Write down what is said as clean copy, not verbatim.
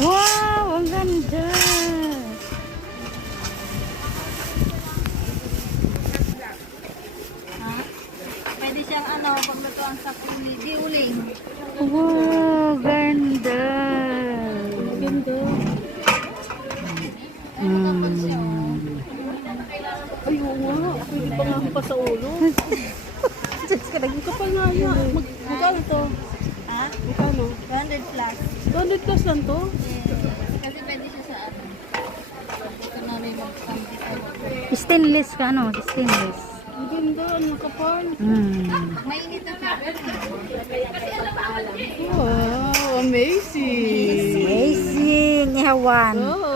Wow, ang ganda. Ha? Pwede siyang ano, paglutuan sa diuling. Wow, ganda. Ganda. Ay, oo nga. Pwede pa nga pa sa ulo. Ang kapal nga yan. Magkano to? Ha? Magkano? 200 plus. 200 plus lang to? Yes. Kasi pwede siya sa ano. Ito na rin mag-sample. Stainless ka, ano? Stainless. Ang ganda. Ang kapal. Mainit na siya. Wow, amazing. Amazing, Ihawan. Oh.